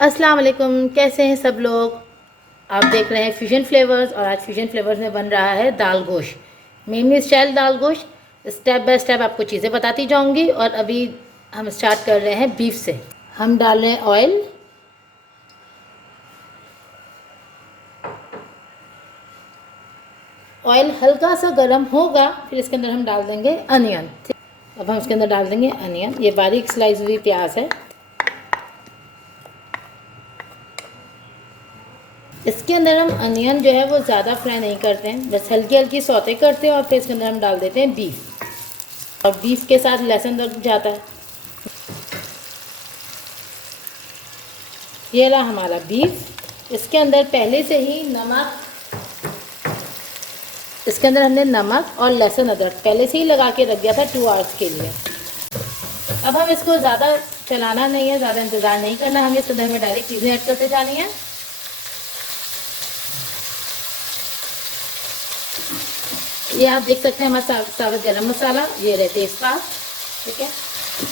अस्सलाम वालेकुम, कैसे हैं सब लोग। आप देख रहे हैं फ्यूजन फ्लेवर्स और आज फ्यूजन फ्लेवर्स में बन रहा है दाल गोश्त, मेमनी स्टाइल दाल गोश्त। स्टेप बाय स्टेप आपको चीज़ें बताती जाऊंगी और अभी हम स्टार्ट कर रहे हैं बीफ से। हम डाल रहे हैं ऑयल। ऑयल हल्का सा गर्म होगा, फिर इसके अंदर हम डाल देंगे अनियन। अब हम इसके अंदर डाल देंगे अनियन। ये बारीक स्लाइस हुई प्याज है। इसके अंदर हम अनियन जो है वो ज़्यादा फ्राई नहीं करते हैं, बस हल्की हल्की सौते करते हैं और फिर इसके अंदर हम डाल देते हैं बीफ। और बीफ के साथ लहसुन लग जाता है। ये रहा हमारा बीफ। इसके अंदर पहले से ही इसके अंदर हमने नमक और लहसुन अदरक पहले से ही लगा के रख दिया था 2 आवर्स के लिए। अब हम इसको ज़्यादा चलाना नहीं है, ज़्यादा इंतज़ार नहीं करना, हमें इसके अंदर में डायरेक्ट चीज़ें ऐड करते जानी है। ये आप देख सकते हैं हमारा साबुत गरम मसाला, ये रहे तेज़पात, ठीक है।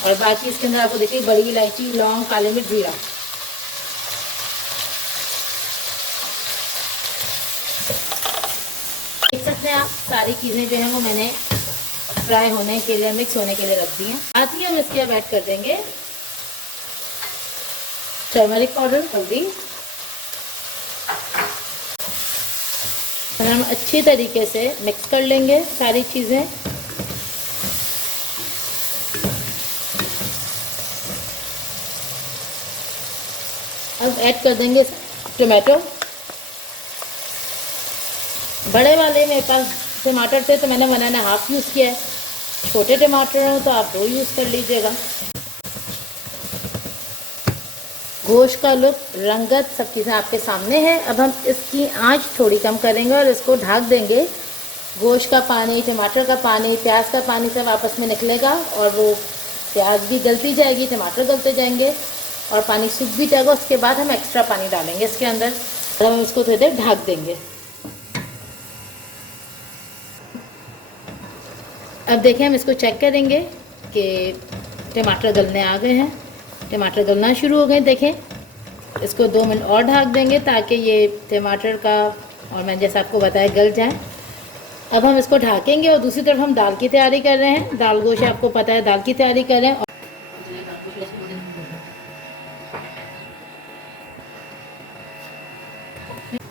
और बाकी इसके अंदर आपको देखिए बड़ी इलायची, लौंग, काली मिर्च, जीरा। देख सकते हैं आप सारी चीज़ें जो हैं वो मैंने फ्राई होने के लिए, मिक्स होने के लिए रख दी हैं। साथ ही हम इसके अब ऐड कर देंगे टर्मरिक पाउडर, हल्दी। और हम अच्छी तरीके से मिक्स कर लेंगे सारी चीज़ें। अब ऐड कर देंगे टमाटो। बड़े वाले मेरे पास टमाटर थे तो मैंने 1.5 यूज़ किया है। छोटे टमाटर हो तो आप 2 यूज़ कर लीजिएगा। गोश्त का लुक, रंगत, सब चीज़ें आपके सामने है। अब हम इसकी आंच थोड़ी कम करेंगे और इसको ढक देंगे। गोश्त का पानी, टमाटर का पानी, प्याज का पानी सब आपस में निकलेगा और वो प्याज भी गलती जाएगी, टमाटर गलते जाएंगे और पानी सूख भी जाएगा। उसके बाद हम एक्स्ट्रा पानी डालेंगे इसके अंदर और हम इसको थोड़ी देर ढक देंगे। अब देखें, हम इसको चेक करेंगे कि टमाटर गलने आ गए हैं। टमाटर गलना शुरू हो गए, देखें। इसको 2 मिनट और ढक देंगे ताकि ये टमाटर का और मैंने जैसा आपको बताया गल जाए। अब हम इसको ढकेंगे और दूसरी तरफ हम दाल की तैयारी कर रहे हैं। दाल गोश्त आपको पता है, दाल की तैयारी कर रहे हैं।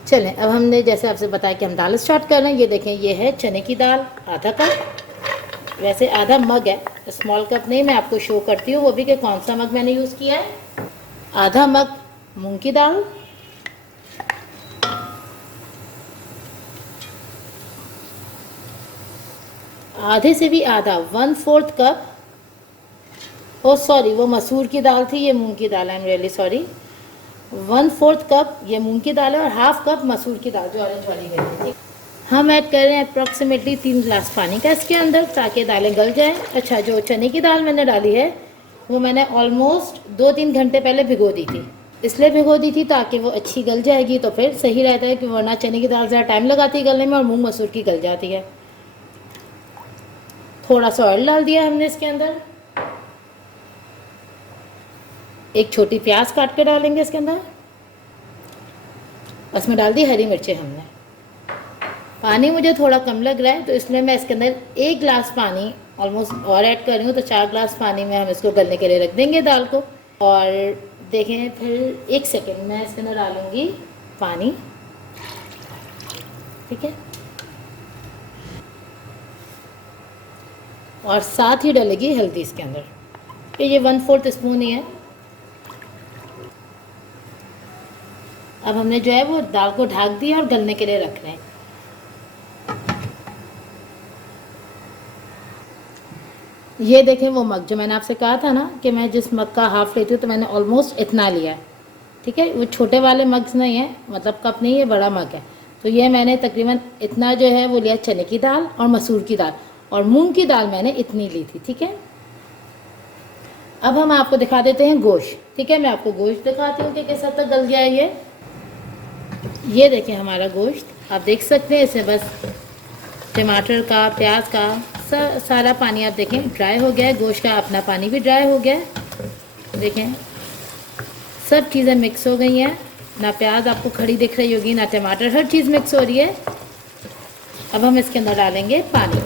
चलें, अब हमने जैसे आपसे बताया कि हम दाल स्टार्ट कर रहे हैं। ये देखें, ये है चने की दाल, आधा कप। वैसे आधा मग है, स्मॉल कप नहीं। मैं आपको शो करती हूँ वो भी कि कौन सा मग मैंने यूज़ किया है। आधा मग मूंग की दाल, आधे से भी आधा 1/4 कप। ओ सॉरी, वो मसूर की दाल थी, ये मूंग की दाल है। I am really sorry. 1/4 cup ये मूंग की दाल है और 1/2 कप मसूर की दाल जो ऑरेंज वाली गई थी। हम ऐड कर रहे हैं अप्रॉक्सीमेटली 3 गिलास पानी का इसके अंदर ताकि दालें गल जाएं। अच्छा, जो चने की दाल मैंने डाली है वो मैंने ऑलमोस्ट 2-3 घंटे पहले भिगो दी थी। इसलिए भिगो दी थी ताकि वो अच्छी गल जाएगी, तो फिर सही रहता है, कि वरना चने की दाल ज़्यादा टाइम लगाती है गलने में और मूंग मसूर की गल जाती है। थोड़ा सा ऑयल डाल दिया हमने इसके अंदर। एक छोटी प्याज काट के डालेंगे इसके अंदर। उसमें डाल दी हरी मिर्चें हमने। पानी मुझे थोड़ा कम लग रहा है तो इसलिए मैं इसके अंदर 1 गिलास पानी ऑलमोस्ट और ऐड कर रही हूँ। तो 4 गिलास पानी में हम इसको गलने के लिए रख देंगे दाल को। और देखें, फिर 1 सेकेंड मैं इसके अंदर डालूँगी पानी, ठीक है। और साथ ही डलेगी हल्दी इसके अंदर, तो ये 1/4 स्पून ही है। अब हमने जो है वो दाल को ढक दिया और गलने के लिए रख रहे हैं। ये देखें वो मग जो मैंने आपसे कहा था ना कि मैं जिस मग का हाफ लेती हूँ, तो मैंने ऑलमोस्ट इतना लिया है, ठीक है। वो छोटे वाले मग्स नहीं है, मतलब कप नहीं है, बड़ा मग है। तो ये मैंने तकरीबन इतना जो है वो लिया चने की दाल और मसूर की दाल, और मूंग की दाल मैंने इतनी ली थी, ठीक है। अब हम आपको दिखा देते हैं गोश्त, ठीक है। मैं आपको गोश्त दिखाती हूँ कि किस हद तक गल गया है। ये देखें हमारा गोश्त, आप देख सकते हैं। इसमें बस टमाटर का, प्याज का सारा पानी आप देखें ड्राई हो गया है। गोश्त का अपना पानी भी ड्राई हो गया है, देखें सब चीज़ें मिक्स हो गई हैं, ना प्याज आपको खड़ी दिख रही होगी, ना टमाटर, हर चीज़ मिक्स हो रही है। अब हम इसके अंदर डालेंगे पानी।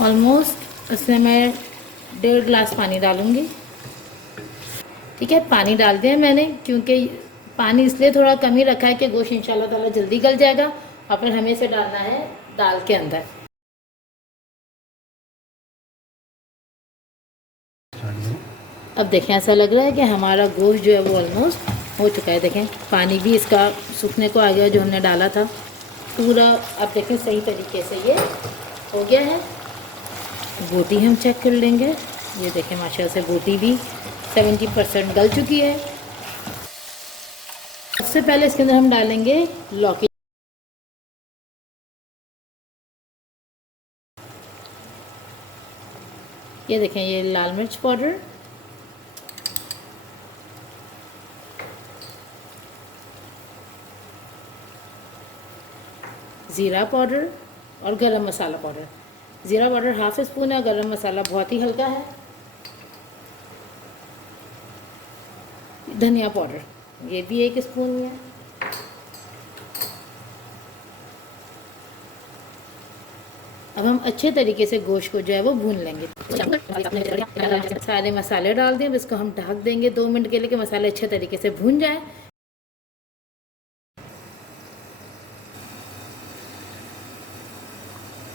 ऑलमोस्ट इसमें मैं 1.5 गिलास पानी डालूँगी। ठीक है, पानी डाल दिया मैंने, क्योंकि पानी इसलिए थोड़ा कम ही रखा है कि गोश्त इंशाल्लाह ताला जल्दी गल जाएगा और फिर हमें इसे डालना है दाल के अंदर। अब देखें, ऐसा लग रहा है कि हमारा गोश्त जो है वो ऑलमोस्ट हो चुका है। देखें पानी भी इसका सूखने को आ गया जो हमने डाला था पूरा। अब देखें सही तरीके से ये हो गया है। बोटी हम चेक कर लेंगे, ये देखें माशाल्लाह से बोटी भी 70% गल चुकी है। सबसे पहले इसके अंदर हम डालेंगे लौकी। ये देखें, ये लाल मिर्च पाउडर, ज़ीरा पाउडर और गरम मसाला पाउडर। ज़ीरा पाउडर हाफ स्पून है, गरम मसाला बहुत ही हल्का है। धनिया पाउडर ये भी 1 स्पून ही है। अब हम अच्छे तरीके से गोश्त को जो है वो भून लेंगे। सारे मसाले डाल दें, अब इसको हम ढक देंगे 2 मिनट के लिए कि मसाले अच्छे तरीके से भून जाए।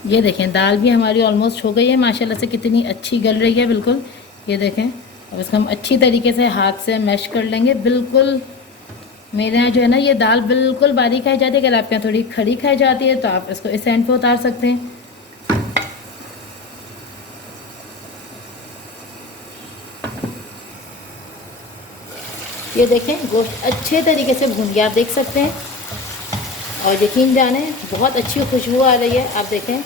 ये देखें दाल भी हमारी ऑलमोस्ट हो गई है माशाल्लाह से, कितनी अच्छी गल रही है बिल्कुल। ये देखें, अब इसको हम अच्छी तरीके से हाथ से मैश कर लेंगे। बिल्कुल मेरे यहाँ जो है ना ये दाल बिल्कुल बारीक खाई जाती है, अगर आपके यहाँ थोड़ी खड़ी खाई जाती है तो आप इसको इस एंड पे उतार सकते हैं। ये देखें गोश्त अच्छे तरीके से भून गया, आप देख सकते हैं। और यकीन जाने बहुत अच्छी खुशबू आ रही है। आप देखें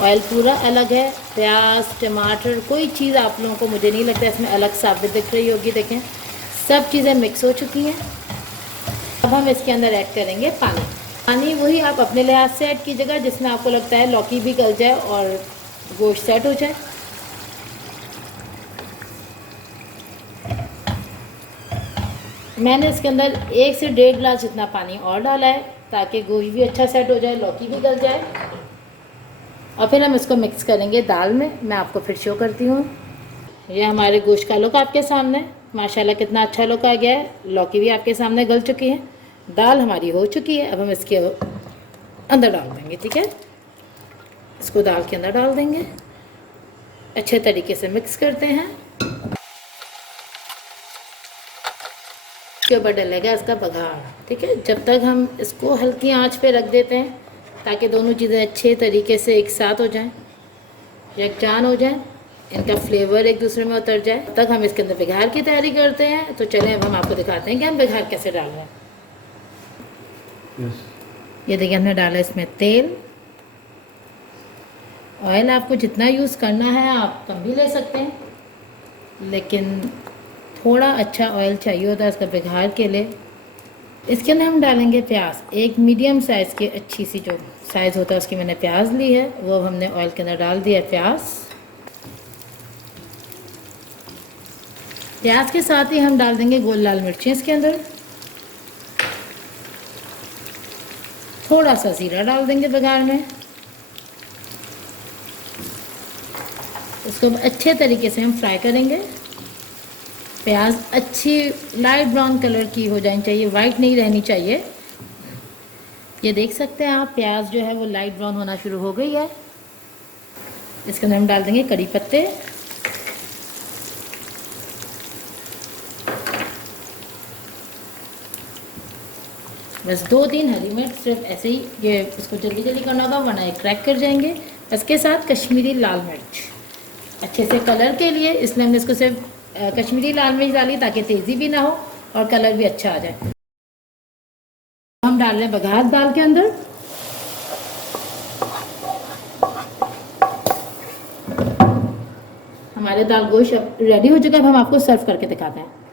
ऑयल पूरा अलग है, प्याज टमाटर कोई चीज़ आप लोगों को मुझे नहीं लगता इसमें अलग साबित दिख रही होगी। देखें सब चीज़ें मिक्स हो चुकी हैं। अब हम इसके अंदर ऐड करेंगे पानी। पानी वही आप अपने लिहाज से ऐड कीजिएगा जिसमें आपको लगता है लौकी भी गल जाए और गोश्त सेट हो जाए। मैंने इसके अंदर 1 से 1.5 गिलास जितना पानी और डाला है ताकि गोश्त भी अच्छा सेट हो जाए, लौकी भी गल जाए। और फिर हम इसको मिक्स करेंगे दाल में। मैं आपको फिर शो करती हूँ। ये हमारे गोश्त का लुक आपके सामने, माशाल्लाह कितना अच्छा लुक आ गया है। लौकी भी आपके सामने गल चुकी है, दाल हमारी हो चुकी है। अब हम इसके अंदर डाल देंगे। ठीक है, इसको दाल के अंदर डाल देंगे, अच्छे तरीके से मिक्स करते हैं। इसके ऊपर डलेगा इसका बघार। ठीक है, जब तक हम इसको हल्की आंच पे रख देते हैं ताकि दोनों चीज़ें अच्छे तरीके से एक साथ हो जाएं, यकजान हो जाएं, इनका फ्लेवर एक दूसरे में उतर जाए, तब तक हम इसके अंदर बघार की तैयारी करते हैं। तो चलें अब हम आपको दिखाते हैं कि हम बघार कैसे डाल रहे हैं। ये देखिए हमने डाला इसमें तेल। ऑयल आपको जितना यूज़ करना है आप कम भी ले सकते हैं, लेकिन थोड़ा अच्छा ऑयल चाहिए होता है इसका बघार के लिए। इसके अंदर हम डालेंगे प्याज। एक मीडियम साइज़ की अच्छी सी जो साइज़ होता है उसकी मैंने प्याज ली है, वो हमने ऑयल के अंदर डाल दिया। प्याज के साथ ही हम डाल देंगे गोल लाल मिर्चें इसके अंदर। थोड़ा सा ज़ीरा डाल देंगे बघार में। इसको अच्छे तरीके से हम फ्राई करेंगे। प्याज अच्छी लाइट ब्राउन कलर की हो जानी चाहिए, वाइट नहीं रहनी चाहिए। ये देख सकते हैं आप, प्याज जो है वो लाइट ब्राउन होना शुरू हो गई है। इसके अंदर हम डाल देंगे कड़ी पत्ते, बस 2-3 हरी मिर्च, सिर्फ ऐसे ही। ये इसको जल्दी जल्दी करना होगा वरना ये क्रैक कर जाएंगे। इसके साथ कश्मीरी लाल मिर्च अच्छे से कलर के लिए, इसलिए हमने इसको सिर्फ कश्मीरी लाल मिर्च डाली ताकि तेज़ी भी ना हो और कलर भी अच्छा आ जाए। हम डाल रहे हैं बघार दाल के अंदर। हमारे दाल गोश्त रेडी हो चुका है। अब हम आपको सर्व करके दिखाते हैं।